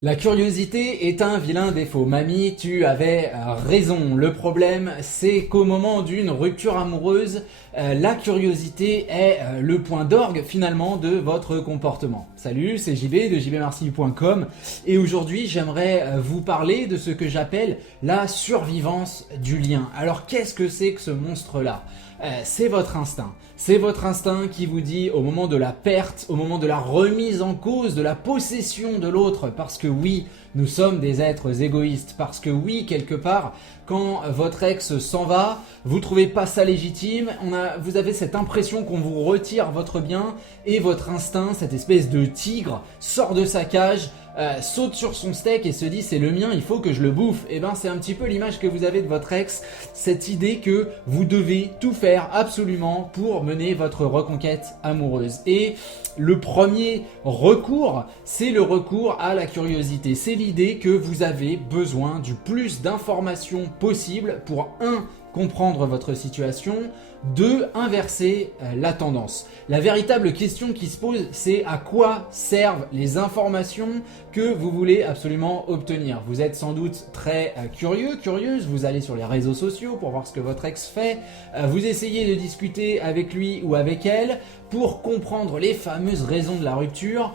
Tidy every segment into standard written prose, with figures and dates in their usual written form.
La curiosité est un vilain défaut. Mamie, tu avais raison. Le problème, c'est qu'au moment d'une rupture amoureuse, la curiosité est le point d'orgue finalement de votre comportement. Salut, c'est JB de jbmarcilly.com et aujourd'hui, j'aimerais vous parler de ce que j'appelle la survivance du lien. Alors, qu'est-ce que c'est que ce monstre-là ? C'est votre instinct. C'est votre instinct qui vous dit au moment de la perte, au moment de la remise en cause, de la possession de l'autre, parce que oui, nous sommes des êtres égoïstes, parce que oui, quelque part, quand votre ex s'en va, vous trouvez pas ça légitime, vous avez cette impression qu'on vous retire votre bien et votre instinct, cette espèce de tigre, sort de sa cage, saute sur son steak et se dit c'est le mien, il faut que je le bouffe. Et ben c'est un petit peu l'image que vous avez de votre ex, cette idée que vous devez tout faire absolument pour mener votre reconquête amoureuse. Et le premier recours, c'est le recours à la curiosité. C'est l'idée que vous avez besoin du plus d'informations possible pour comprendre votre situation, 2. Inverser la tendance. La véritable question qui se pose, c'est à quoi servent les informations que vous voulez absolument obtenir. Vous êtes sans doute très curieuse, vous allez sur les réseaux sociaux pour voir ce que votre ex fait, vous essayez de discuter avec lui ou avec elle pour comprendre les fameuses raisons de la rupture,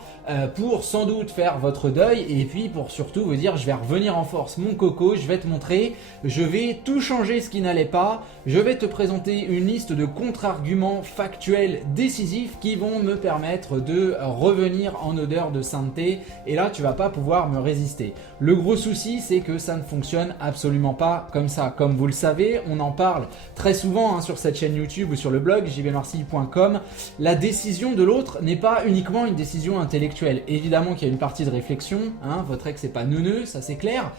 pour sans doute faire votre deuil et puis pour surtout vous dire je vais revenir en force mon coco, je vais te montrer, je vais tout changer ce qui n'allait pas, je vais te présenter une liste de contre-arguments factuels décisifs qui vont me permettre de revenir en odeur de sainteté et là tu vas pas pouvoir me résister. Le gros souci c'est que ça ne fonctionne absolument pas comme ça. Comme vous le savez, on en parle très souvent sur cette chaîne YouTube ou sur le blog jbmarcilly.com. La décision de l'autre n'est pas uniquement une décision intellectuelle. Évidemment qu'il y a une partie de réflexion, votre ex n'est pas neuneux, ça c'est clair,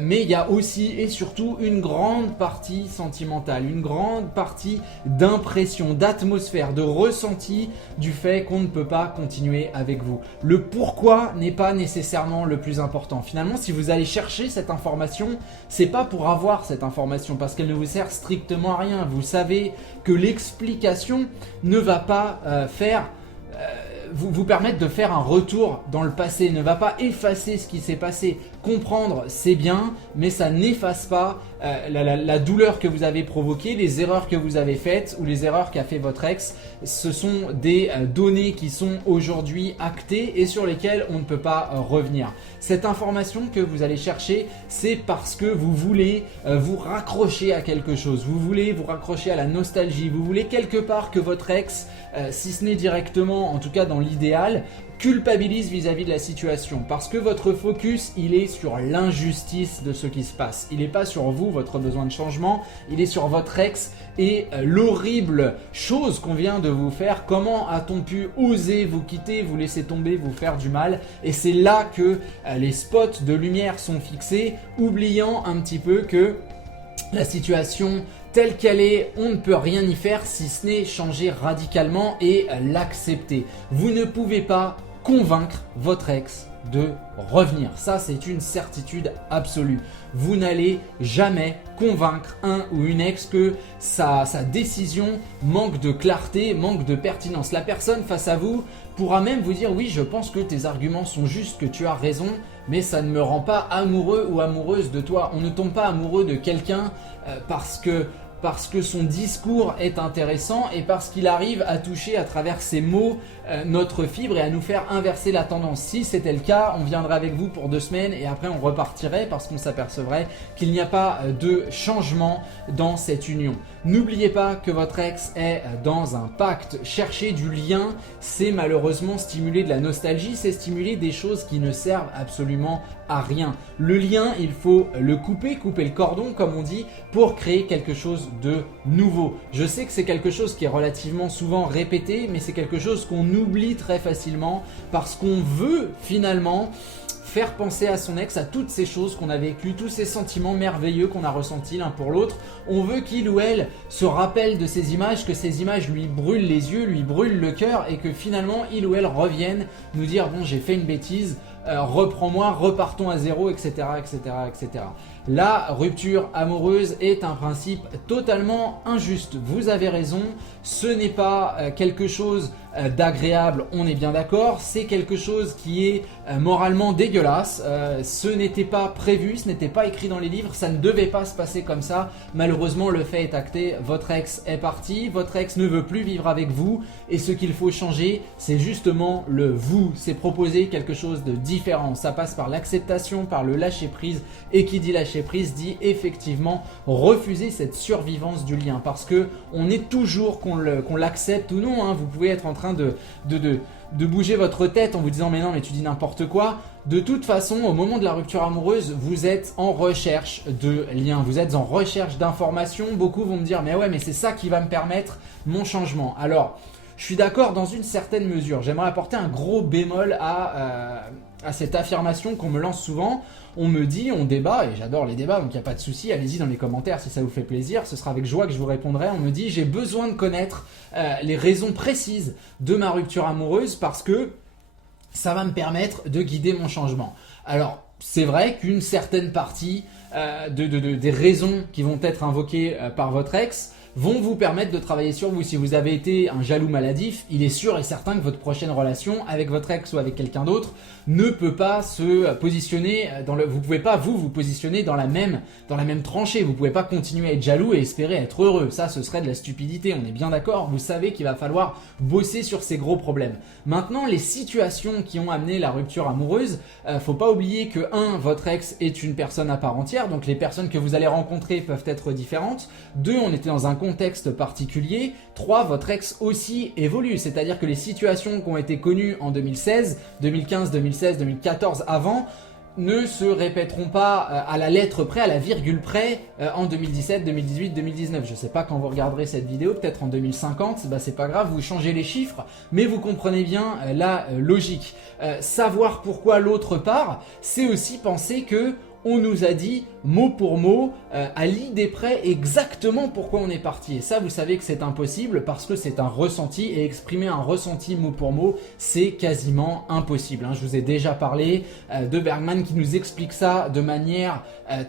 mais il y a aussi et surtout une grande partie sentimentale, une grande partie d'impression, d'atmosphère, de ressenti du fait qu'on ne peut pas continuer avec vous. Le pourquoi n'est pas nécessairement le plus important. Finalement, si vous allez chercher cette information, c'est pas pour avoir cette information parce qu'elle ne vous sert strictement à rien. Vous savez que l'explication ne va pas vous permettre de faire un retour dans le passé, ne va pas effacer ce qui s'est passé. Comprendre, c'est bien, mais ça n'efface pas la douleur que vous avez provoquée, les erreurs que vous avez faites ou les erreurs qu'a fait votre ex. Ce sont des données qui sont aujourd'hui actées et sur lesquelles on ne peut pas revenir. Cette information que vous allez chercher, c'est parce que vous voulez vous raccrocher à quelque chose, vous voulez vous raccrocher à la nostalgie, vous voulez quelque part que votre ex, si ce n'est directement, en tout cas dans l'idéal, culpabilise vis-à-vis de la situation parce que votre focus il est sur l'injustice de ce qui se passe, il n'est pas sur vous, votre besoin de changement, il est sur votre ex et l'horrible chose qu'on vient de vous faire. Comment a-t-on pu oser vous quitter, vous laisser tomber, vous faire du mal? Et c'est là que les spots de lumière sont fixés, oubliant un petit peu que la situation telle qu'elle est, on ne peut rien y faire si ce n'est changer radicalement et l'accepter. Vous ne pouvez pas convaincre votre ex de revenir. Ça, c'est une certitude absolue. Vous n'allez jamais convaincre un ou une ex que sa décision manque de clarté, manque de pertinence. La personne face à vous pourra même vous dire oui, je pense que tes arguments sont justes, que tu as raison, mais ça ne me rend pas amoureux ou amoureuse de toi. On ne tombe pas amoureux de quelqu'un parce que son discours est intéressant et parce qu'il arrive à toucher à travers ses mots notre fibre et à nous faire inverser la tendance. Si c'était le cas, on viendrait avec vous pour 2 semaines et après on repartirait parce qu'on s'apercevrait qu'il n'y a pas de changement dans cette union. N'oubliez pas que votre ex est dans un pacte. Chercher du lien, c'est malheureusement stimuler de la nostalgie, c'est stimuler des choses qui ne servent absolument à rien. Le lien, il faut le couper le cordon comme on dit, pour créer quelque chose de nouveau. Je sais que c'est quelque chose qui est relativement souvent répété, mais c'est quelque chose qu'on oublie très facilement parce qu'on veut finalement faire penser à son ex à toutes ces choses qu'on a vécues, tous ces sentiments merveilleux qu'on a ressentis l'un pour l'autre. On veut qu'il ou elle se rappelle de ces images, que ces images lui brûlent les yeux, lui brûlent le cœur et que finalement il ou elle revienne nous dire bon, j'ai fait une bêtise, reprends-moi, repartons à zéro, etc., etc., etc. La rupture amoureuse est un principe totalement injuste. Vous avez raison, ce n'est pas quelque chose d'agréable, on est bien d'accord, c'est quelque chose qui est moralement dégueulasse, ce n'était pas prévu, ce n'était pas écrit dans les livres, ça ne devait pas se passer comme ça. Malheureusement, le fait est acté, votre ex est parti, votre ex ne veut plus vivre avec vous et ce qu'il faut changer, c'est justement le vous, c'est proposer quelque chose de différent. Ça passe par l'acceptation, par le lâcher prise, et qui dit lâcher prise dit effectivement refuser cette survivance du lien, parce que on est toujours qu'on l'accepte ou non, hein. Vous pouvez être en train de bouger votre tête en vous disant mais non mais tu dis n'importe quoi. De toute façon, au moment de la rupture amoureuse, vous êtes en recherche de liens, vous êtes en recherche d'informations. Beaucoup vont me dire mais ouais, mais c'est ça qui va me permettre mon changement. Alors je suis d'accord dans une certaine mesure. J'aimerais apporter un gros bémol à cette affirmation qu'on me lance souvent. On me dit, on débat, et j'adore les débats, donc il n'y a pas de souci, allez-y dans les commentaires si ça vous fait plaisir, ce sera avec joie que je vous répondrai. On me dit, j'ai besoin de connaître les raisons précises de ma rupture amoureuse parce que ça va me permettre de guider mon changement. Alors, c'est vrai qu'une certaine partie des raisons qui vont être invoquées par votre ex vont vous permettre de travailler sur vous. Si vous avez été un jaloux maladif, il est sûr et certain que votre prochaine relation avec votre ex ou avec quelqu'un d'autre ne peut pas se positionner vous pouvez pas vous positionner dans la même tranchée. Vous pouvez pas continuer à être jaloux et espérer être heureux. Ça, ce serait de la stupidité. On est bien d'accord. Vous savez qu'il va falloir bosser sur ces gros problèmes. Maintenant, les situations qui ont amené la rupture amoureuse, faut pas oublier que votre ex est une personne à part entière. Donc les personnes que vous allez rencontrer peuvent être différentes. 2, on était dans un contexte particulier. 3, votre ex aussi évolue, c'est-à-dire que les situations qui ont été connues en 2016, 2015, 2016, 2014 avant ne se répéteront pas à la lettre près, à la virgule près en 2017, 2018, 2019. Je ne sais pas quand vous regarderez cette vidéo, peut-être en 2050, bah c'est pas grave, vous changez les chiffres, mais vous comprenez bien la logique. Savoir pourquoi l'autre part, c'est aussi penser que on nous a dit mot pour mot, à l'idée près, exactement pourquoi on est parti. Et ça, vous savez que c'est impossible parce que c'est un ressenti et exprimer un ressenti mot pour mot, c'est quasiment impossible. Je vous ai déjà parlé de Bergman qui nous explique ça de manière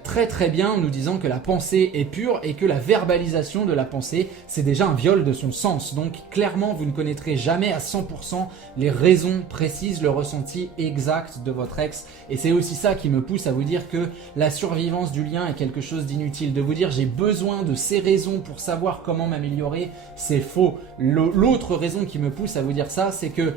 très très bien en nous disant que la pensée est pure et que la verbalisation de la pensée, c'est déjà un viol de son sens. Donc clairement, vous ne connaîtrez jamais à 100% les raisons précises, le ressenti exact de votre ex. Et c'est aussi ça qui me pousse à vous dire que la survivance du lien est quelque chose d'inutile. De vous dire j'ai besoin de ces raisons pour savoir comment m'améliorer, c'est faux. L'autre raison qui me pousse à vous dire ça, c'est que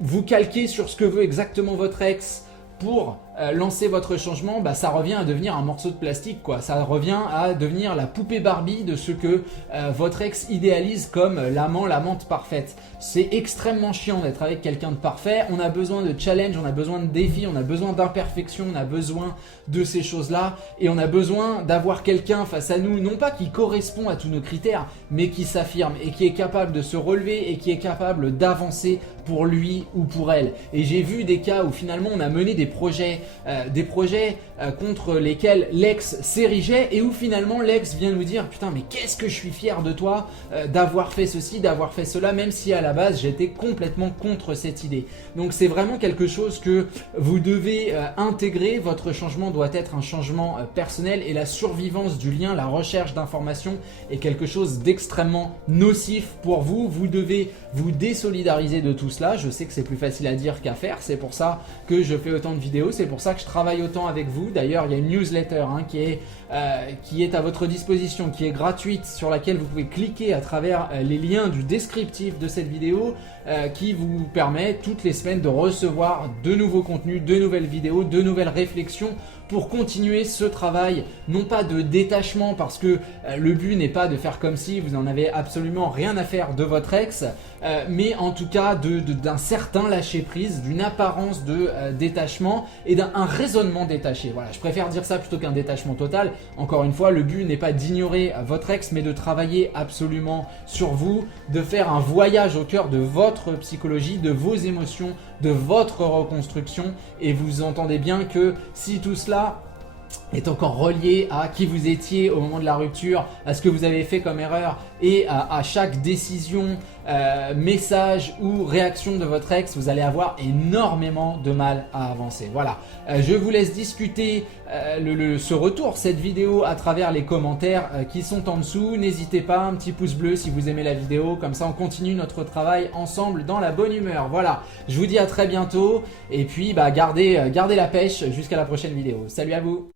vous calquez sur ce que veut exactement votre ex pour lancer votre changement, bah, ça revient à devenir un morceau de plastique, quoi. Ça revient à devenir la poupée Barbie de ce que votre ex idéalise comme l'amant, l'amante parfaite. C'est extrêmement chiant d'être avec quelqu'un de parfait. On a besoin de challenge, on a besoin de défis, on a besoin d'imperfection, on a besoin de ces choses-là et on a besoin d'avoir quelqu'un face à nous, non pas qui correspond à tous nos critères, mais qui s'affirme et qui est capable de se relever et qui est capable d'avancer pour lui ou pour elle. Et j'ai vu des cas où finalement on a mené des projets contre lesquels l'ex s'érigeait et où finalement l'ex vient nous dire putain mais qu'est-ce que je suis fier de toi d'avoir fait ceci, d'avoir fait cela, même si à la base j'étais complètement contre cette idée. Donc c'est vraiment quelque chose que vous devez intégrer. Votre changement doit être un changement personnel et la survivance du lien, la recherche d'informations est quelque chose d'extrêmement nocif pour vous. Vous devez vous désolidariser de tout cela. Je sais que c'est plus facile à dire qu'à faire, c'est pour ça que je fais autant de vidéos, c'est pour ça que je travaille autant avec vous. D'ailleurs, il y a une newsletter qui est à votre disposition, qui est gratuite, sur laquelle vous pouvez cliquer à travers les liens du descriptif de cette vidéo, qui vous permet toutes les semaines de recevoir de nouveaux contenus, de nouvelles vidéos, de nouvelles réflexions pour continuer ce travail, non pas de détachement, parce que le but n'est pas de faire comme si vous n'en avez absolument rien à faire de votre ex, mais en tout cas d'un certain lâcher prise, d'une apparence de détachement et d'un raisonnement détaché. Voilà, je préfère dire ça plutôt qu'un détachement total. Encore une fois, le but n'est pas d'ignorer votre ex, mais de travailler absolument sur vous, de faire un voyage au cœur de votre psychologie, de vos émotions, de votre reconstruction. Et vous entendez bien que si tout cela est encore relié à qui vous étiez au moment de la rupture, à ce que vous avez fait comme erreur et à chaque décision, message ou réaction de votre ex, vous allez avoir énormément de mal à avancer. Voilà, je vous laisse discuter ce retour, cette vidéo à travers les commentaires qui sont en dessous. N'hésitez pas, un petit pouce bleu si vous aimez la vidéo, comme ça on continue notre travail ensemble dans la bonne humeur. Voilà, je vous dis à très bientôt et puis gardez la pêche jusqu'à la prochaine vidéo. Salut à vous!